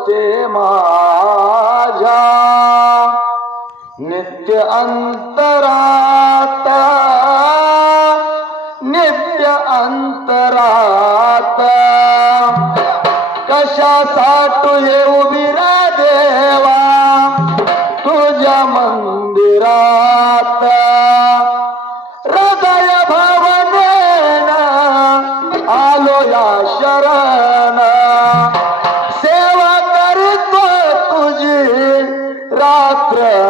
बसते माझ्या. नित्य अंतरात नित्य अंतरात. कशासाठी हे उभी देवा तुझ्या मंदिरात. हृदय भावनेन आलो या शरण. própria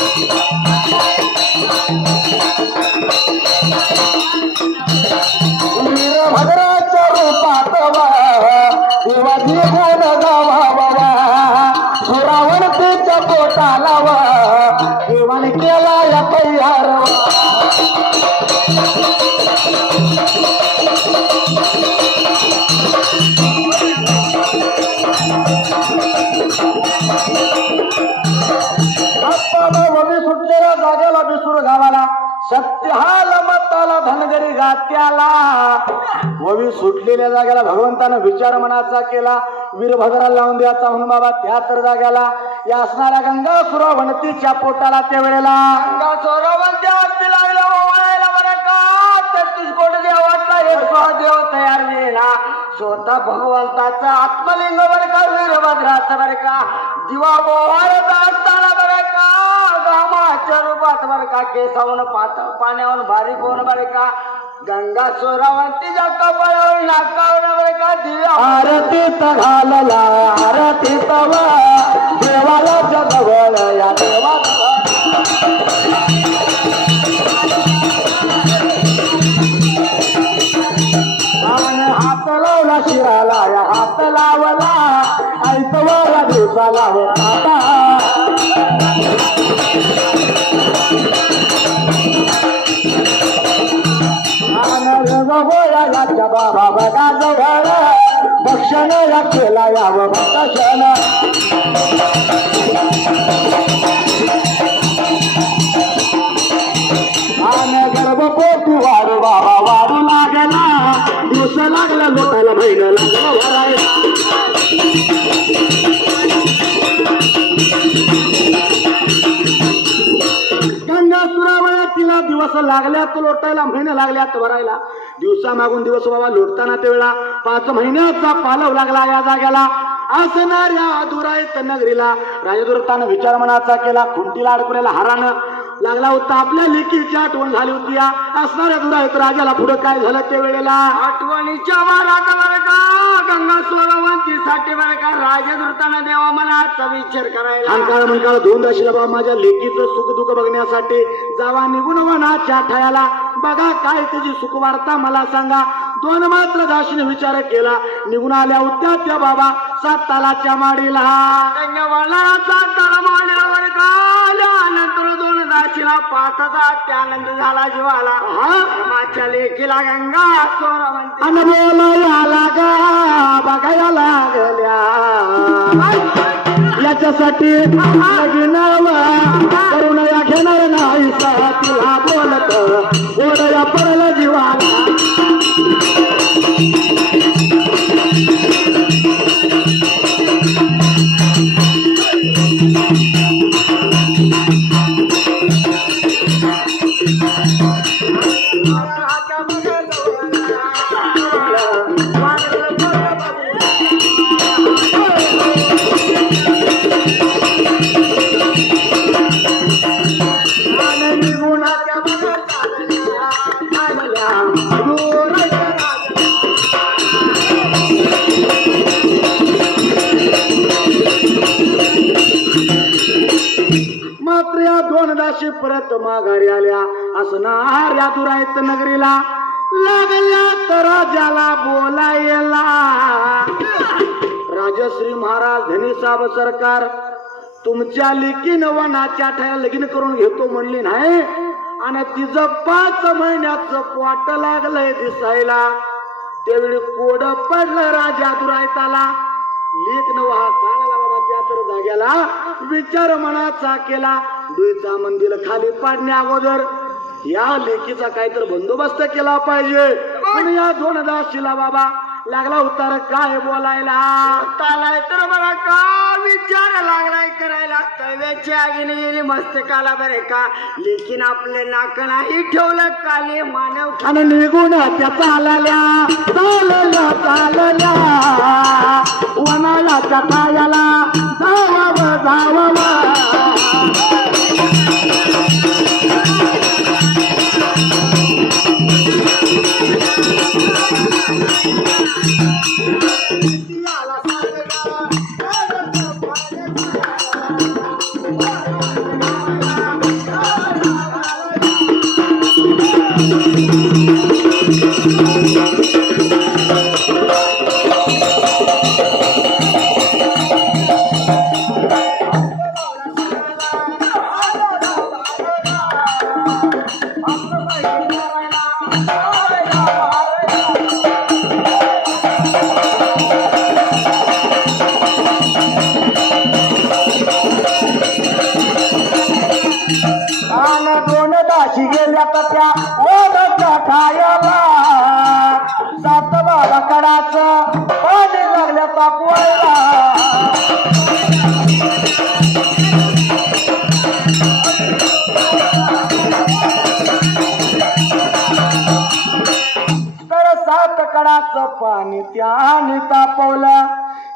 धनगरी गात्याला ववी सुटलेल्या जाग्याला भगवंतानं विचार मनाचा केला. वीरभद्रा लावून द्यायचा म्हणून बाबा त्या तर जाग्याला या असणाऱ्या गंगा सुरावणतीच्या पोटाला त्या वेळेला गंगा सुरवंती हाती लागला बरं का? तेहतीस कोटी देव वाटला हे देव तयार झाला स्वतः भगवंताचं आत्मलिंग बरं का वीरभद्राचं बरं का? दिवा बोहारत असताना बरं का? गामाच्या रूपात बरं का? केसावून पात पाण्यावर बारीक होऊन बरं का? गंगा सोरावंतीच्या कपाळावर नाकावर का दिवा आरतीत घालला आरतीत वा देवाला जगवळ या देवा हात लावला शिराला या हात लावला. ऐकवाला दिवसाला हो. लोकाला लागला भरायला गंगा तिला दिवस लागल्यात लोटायला महिने लागल्यात भरायला. दिवसा मागून दिवस बाबा लोटताना तेवढा पाच महिन्याचा पालव लागला या जाग्याला. असणाऱ्या दुरायत नगरीला. राजदुरतानं विचार मनाचा केला खुंटीला अडकुऱ्याला हारानं. लागला होता. आपल्या लेकीची आठवण झाली होती. या असणाऱ्या दुरायत राजाला पुढे काय झालं त्या वेळेला? आठवणीच्या बरं का? गंगा सोरवंतीसाठी बरं का? राजदूताना देवा मनाचा विचार करायला. अंकाळ मंकाळ दोन दाशीला बाबा माझ्या लेकीचं सुख दुःख बघण्यासाठी जावा निघून वनाच्या ठायाला. बघा काय त्याची सुखवार्ता मला सांगा. दोन मात्र दाशीने विचार केला. निघून आल्या होत्या त्या बाबा सात तालाच्या माडीला. मांडल्यावर का आल्यानंतर दोन दाशीला पाहता त्यानंद झाला जीवाला. माझ्या लेखीला गंगा सोरवंती अन बोलाया लागा बघायला लागल्या. याच्यासाठी लगीन करून या घेणार नाही सा तिला बोलत. ओढया पडलं जीवाला. तर राजाला बोलायला. राजश्री महाराज धनीसाब सरकार तुमच्या लेकीनं वनाच्या ठया लगीन करून घेतो म्हणली नाही. आणि तिचं पाच महिन्याचं पोट लागलंय दिसायला. त्यावेळी कोड पडलं राजा दुरायताला. लेख नवा हा बाबा त्या तर जाग्याला. विचार मनाचा केला. दुईचा मंदिर खाली पाडण्या अगोदर या लेखीचा काहीतरी बंदोबस्त केला पाहिजे. पण या दोन दाशीला बाबा लागला उतार काय बोलायला? तालाय तर बरं का विचार लागलाय करायला. तव्याची आगीने गेली मस्तकाला बरे का? लेकिन आपले नाक नाही ठेवलं काले मानव आणि निघून त्या चालल्या चालल्या चालल्या. वनाच्या ठायाला जावावं जावावं पाणी त्याने तापवलं.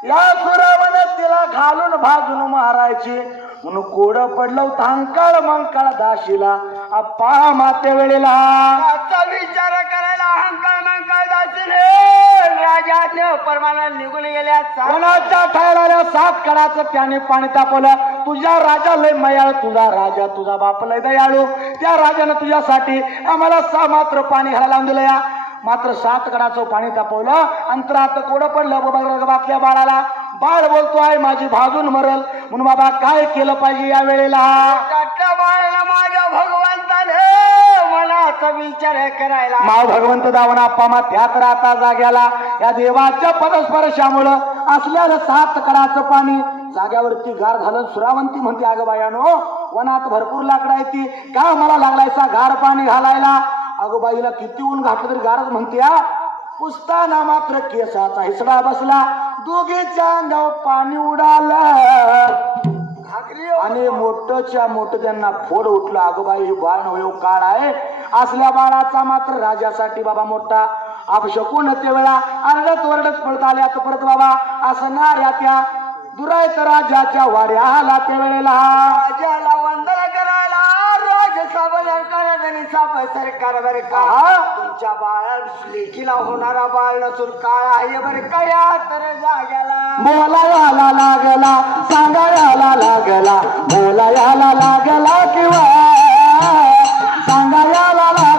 या सुरावने तिला घालून भाजून मारायची. म्हणून कोड पडलं थांकाळ मंकाळ दाशीला. अप्पा माते वेळेला. विचार करायला अहंकार मंकार दासील राजा परमाना निघून गेल्या सा- कोणाच्या ठायला सात कडाचं त्याने पाणी तापवलं. तुझ्या राजा लय मयाळ तुझा राजा तुझा बाप लय दयाळू. त्या राजानं तुझ्यासाठी आम्हाला सा मात्र पाणी घालायला दिलं या. मात्र सात कडाचं पाणी तापवलं. अंतरात कोडं पडलं. बाबा बापल्या बाळाला? बाळ बोलतो आहे माझी भाजून मरल. म्हणून बाबा काय केलं पाहिजे या वेळेला? बाळाला माझ्या भगवंताने. मनाचा विचार करायला. माव भगवंत दावना आप्पा त्यात राहता जाग्याला. या देवाच्या पदस्पर्शामुळं असलेलं सात कडाचं पाणी जाग्यावरती गार झालं. सुरावंती म्हणते अगं बायानो वनात भरपूर लाकडं आहे ती. का मला लागलायचा गार पाणी घालायला? अगो बाईला किती ऊन घातलं तरी गारच म्हणते हा. पुसताना मात्र केसाचा हिसडा बसला. दोघीच्या अंगावर पाणी उडालं. घागरी आणि मोठच्या मोठं त्यांना फोड उठलं. अगोबाई हे बाळ नव्हे काळ आहे. असल्या बाळाचा मात्र राजासाठी बाबा मोठा. अपशकून ते वेळा आरडत वरडत पळत आल्या तर परत बाबा असं ना या त्या दुरायत राजाच्या वाड्या आला त्या वेळेला. आणि साब सरकार बर का. तुमच्या बाळा लेखीला होणारा बाळ नसून काळ आहे बर का या तर जाग्याला? बोलायला लागला सांगायला लागला बोलायला लागला किंवा? सांगायला लागला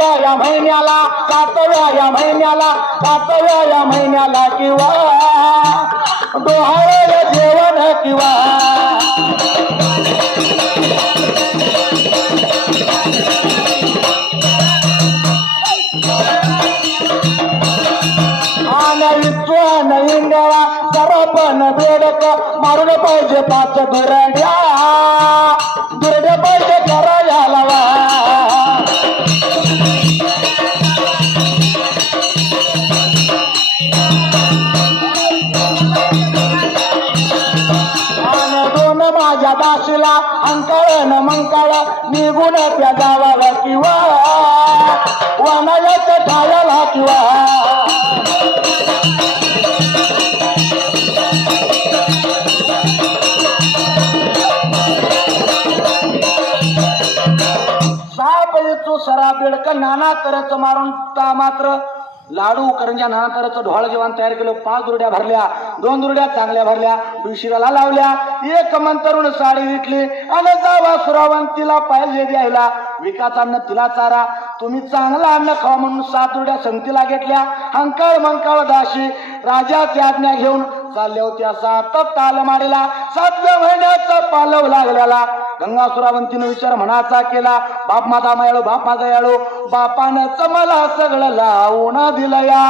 सातव्या या महिन्याला सातव्या या महिन्याला सातव्या या महिन्याला किंवा डोहाळे जेवण किंवा विश्वान इंडिया सरपण बेडक मारून पाहिजे पाच दुरड्या दुरड्या पाहिजे करायला लावा. माझ्या दाशीला अंकळ न मंकळ निघून त्या गावाला किंवा वनाच्या ठायाला किंवा. साप येतो सरा बिडक नाना करत मारून ता मात्र लाडू करंजा नाना ढोळ जेवण तयार केलं. पाच दुरड्या भरल्या दोन दुरड्या चांगल्या भरल्या उशिराला लावल्या. एक मंतरुण साडी विकली आणि जावा सुरावंतीला पाहिजे द्यायला. विकाचा अन्न तिला चारा. तुम्ही चांगला अन्न खावा म्हणून सात दुरड्या संगतीला घेतल्या. हंकाळ मंकाळ दाशी राजाची आज्ञा घेऊन चालल्या होत्या सात ताल मारीला सातव्या महिन्याचा पालव लागलेला गंगा सुरावंतीनं विचार म्हणाचा केला बाप माझा मायाळो बाप माझा याळो बापानंच मला सगळं लावून दिलं या.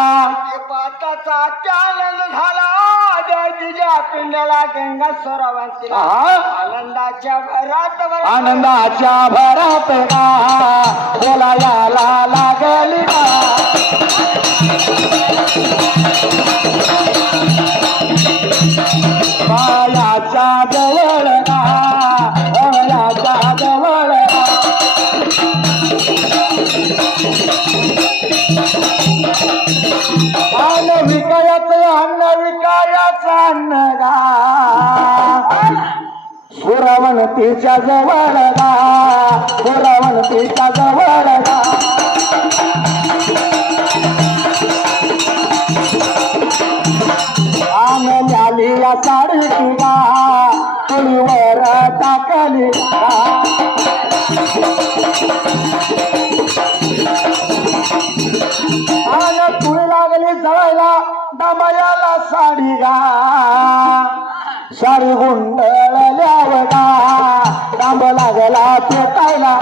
पाताचा आनंद झाला देवीच्या पिंडाला गंगा सरोवराला आहा. आनंदाच्या भरात आनंदाच्या भरात बोला याला लागली का सुरवणतीच्या जवळ गा सुरवणतीच्या जवळ गा आणल्याली या साडी तुला तुळीवर टाकली का तुळी लागली जळायला डमयाला साडी गा साडी गुंडळल्यावर गा डांब लागला पेटायला.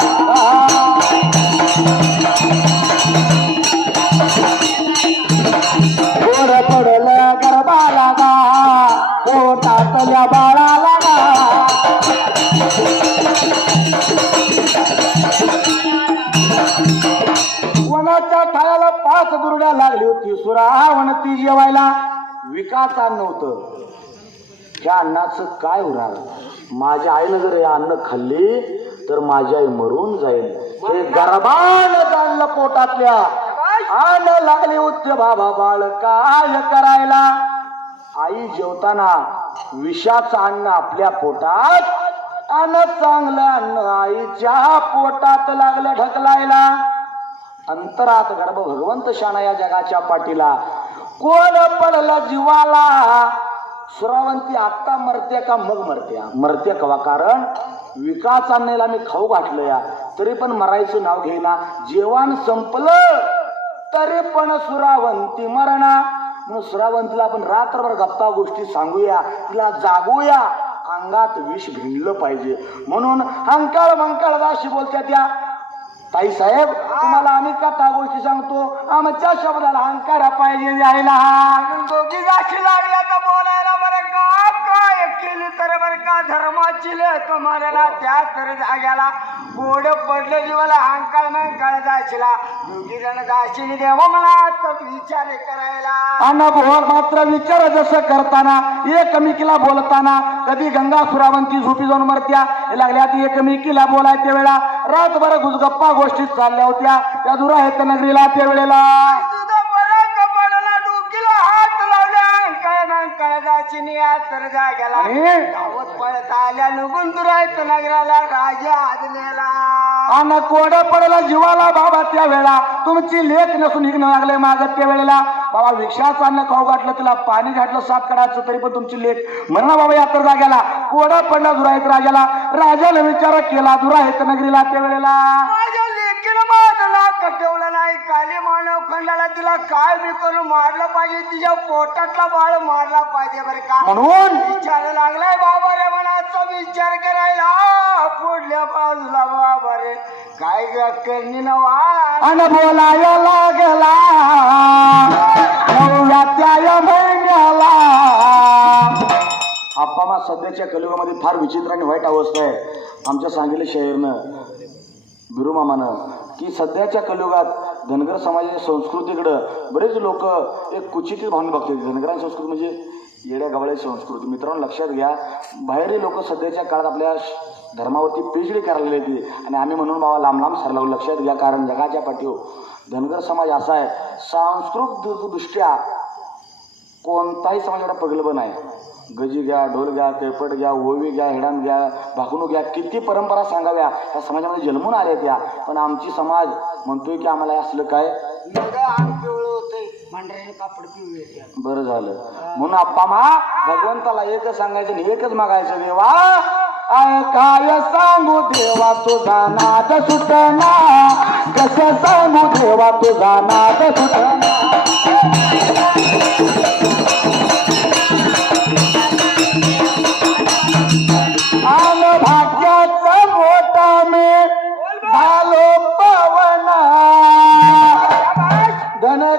गोड पडलं गरबाला गा. पोटातल्या बाळा लागा वनाच्या ठायाला पाच दुर्ड्या लागली होती सुरावण ती जेवायला. विकास अन्न त्या अन्नाचं काय उराल माझ्या आईनं जर हे अन्न खाल्ली तर माझी आई मरून जाईल. हे गर्भान जाणलं पोटातल्या. आण लागली उच्च बाबा बाळ. काय करायला? आई जेवताना विषाचं अन्न आपल्या पोटात अन्न चांगलं अन्न आईच्या पोटात लागलं ढकलायला. अंतरात गर्भ भगवंत शाणा या जगाच्या पाठीला. कोण पडलं जीवाला? सुरावंती आत्ता मरते का मग मरत्या मरते कवा? कारण विकास आणण्याला मी खाऊ घातलं या. तरी पण मरायचं नाव घेईना. जेवण संपलं तरी पण सुरावंती मरणा. म्हणून सुरावंतीला आपण रात्रभर गप्पा गोष्टी सांगूया. तिला जागूया. अंगात विष भिनलं पाहिजे. म्हणून हंकाळ मंकाळ अशी बोलत्या त्या ताई साहेब तुम्हाला आम्ही कथा गोष्टी सांगतो. आमच्या शब्दाला अंकारा पाहिजे यायला. दोघी गाठी लागल्या तर बोला का केली तर बर का धर्माची लेख म्हणाला त्या तर जाग्याला. गोड पडले जीवाला अंकाळ मंकाळ जायला दोघी जण गाशीने देव मला विचार करायला. अनुभव मात्र विचार जसं करताना एकमेकीला बोलताना कधी गंगा सुरावंती झोपी जाऊन मरत्या लागल्या ती एकमेकीला बोलायच्या वेळा रातभर गुजगप्पा गोष्टीत चालल्या होत्या. त्या दुरा आहेत नगरीला त्या वेळेला तुझं बरं कपडाला डोकीला हात लावल्या अंकाळ मंकाळ जायची नि तर जाग्याला आणि धावत पळत आल्या निघून दुरायत नगराला राजा आदनेला अन कोड पडला जीवाला बाबा त्या वेळा तुमची लेख नसून निघणं लागले मागत त्या वेळेला बाबा विषाचं अन्न खाऊ घातलं तिला पाणी घातलं सात काढायचं तरी पण तुमची लेख. म्हणा बाबा यात्र जाग्याला. कोड पडला दुराहित राजाला. राजाने विचार केला दुराहित नगरीला त्या वेळेला लेकीनं माझं नाक ठेवलं नाही काली मानव खंडाला तिला काय बी करून मारलं पाहिजे तिच्या पोटातला बाळ मारला पाहिजे बरं का? म्हणून? विचार लागलाय बाबा रे मनाचा विचार करायला. पुढल्या बाजूला बाबा रे काय ग करणी ना वा अन बोलाया लागला नवव्या त्या महिन्याला आप्पा सध्याच्या कलियुगामध्ये फार विचित्र आणि वाईट अवस्था आहे. आमच्या सांगितलं शहरनं बिरू मामानं की सध्याच्या कलियुगात धनगर समाजाच्या संस्कृतीकडं बरेच लोक एक कुचितीत भावने बघतात. धनगरांची संस्कृती म्हणजे येड्या गवळ्याची संस्कृती. मित्रांनो लक्षात घ्या बाहेरील लोक सध्याच्या काळात आपल्या श- धर्मावरती पीएचडी करायला येते आणि आम्ही म्हणून बाबा लांब लांब सरला लक्षात घ्या कारण जगाच्या पाठीव धनगर समाज असा आहे सांस्कृतिक दृष्ट्या कोणताही समाज एवढा प्रगल्भ नाही गजी घ्या ढोल घ्या केळपट घ्या ओवी घ्या हेडाम घ्या भाकणूक घ्या किती परंपरा सांगाव्या या समाजामध्ये जन्मून आल्या त्या. पण आमची समाज म्हणतोय की आम्हाला असलं काय. बरं झालं. म्हणून आप्पा मा भगवंताला एकच सांगायचं आणि एकच मागायचं देवा काय सांगू देवा तुझा नाद सुटना. कसं सांगू देवा तुझा नाद सुटना.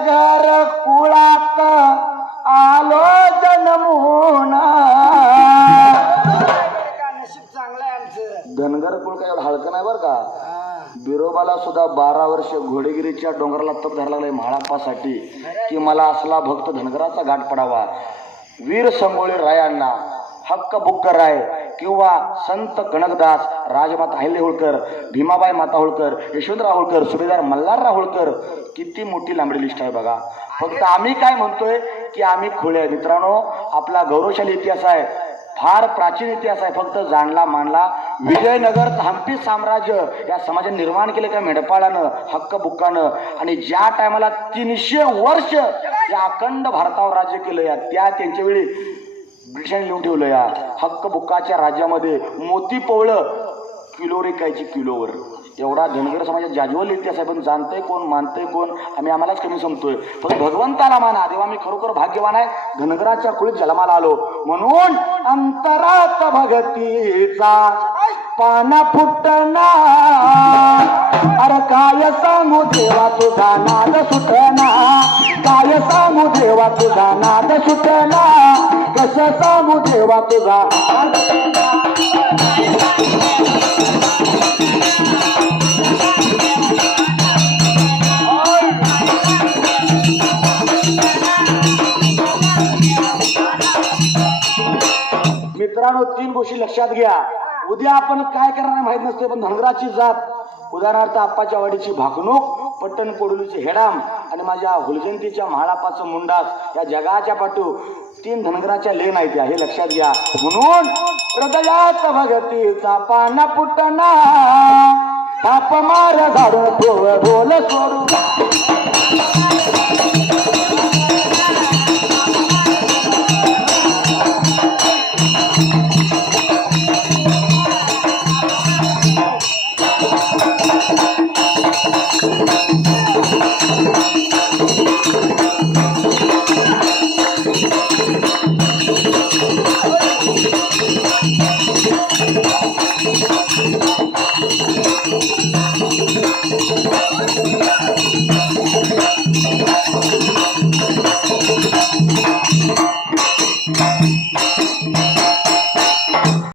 धनगर कुळात आलो जन्मून. बरं का नशीब चांगलं आहे आमचं धनगर कुळ काय एवढं हलकं नाही बरं का? बिरोबाला सुद्धा बारा वर्ष घोडेगिरीच्या डोंगराला तप धरायला लागलाय म्हाळाप्पासाठी की मला असला भक्त धनगराचा गाठ पडावा. वीर संगोळी रायांना. हक्क बुक्कर राय. किंवा संत गणकदास राजमाता अहिल्या होळकर भीमाबाई माता होळकर यशवंतराव होळकर सुभेदार मल्हारराव होळकर किती मोठी लांबडी लिस्ट आहे बघा. फक्त आम्ही काय म्हणतोय की आम्ही खोळे मित्रांनो आपला गौरवशाली इतिहास आहे. फार प्राचीन इतिहास आहे. फक्त जाणला मानला विजयनगर हम्पी साम्राज्य या समाजाने निर्माण केले त्या मेढपाळानं हक्क बुक्कानं आणि ज्या टायमाला तीनशे वर्ष या अखंड भारतावर राज्य केलं या त्या त्यांच्या वेळी भीषण लिहून ठेवलं या. हक्क बुक्काच्या राज्यामध्ये मोती पवळं किलो रेकायची किलोवर. एवढा धनगर समाजात जाज्वल इतिहास आहे पण जाणतंय कोण मानतंय कोण आम्ही आम्हालाच कमी समतोय फक्त भगवंताला माना तेव्हा मी खरोखर भाग्यवान आहे. धनगराच्या कुळीत जन्माला आलो. म्हणून अंतरात भगतीचा पाना फुटना. अरे काय सांगू देवा तुझा नाद सुटना. काय सांगू देवा तुझा नाद सुटना. कसं सांगू देवा तुझा? मित्रांनो तीन गोष्टी लक्षात घ्या. उद्या आपण काय करणार माहीत नसते पण धनगराची जात. उदाहरणार्थ आप्पाच्या वाडीची भाकणूक पट्टण कोडुलीची हेडाम आणि माझ्या हुलजंतीच्या म्हाळापाचं मुंडास या जगाच्या पाठू तीन धनगराच्या लेन आहेत हे लक्षात घ्या. म्हणून हृदयात भगतीचा पाना पुटना ताप मार झाडू बोल ढोल सोडू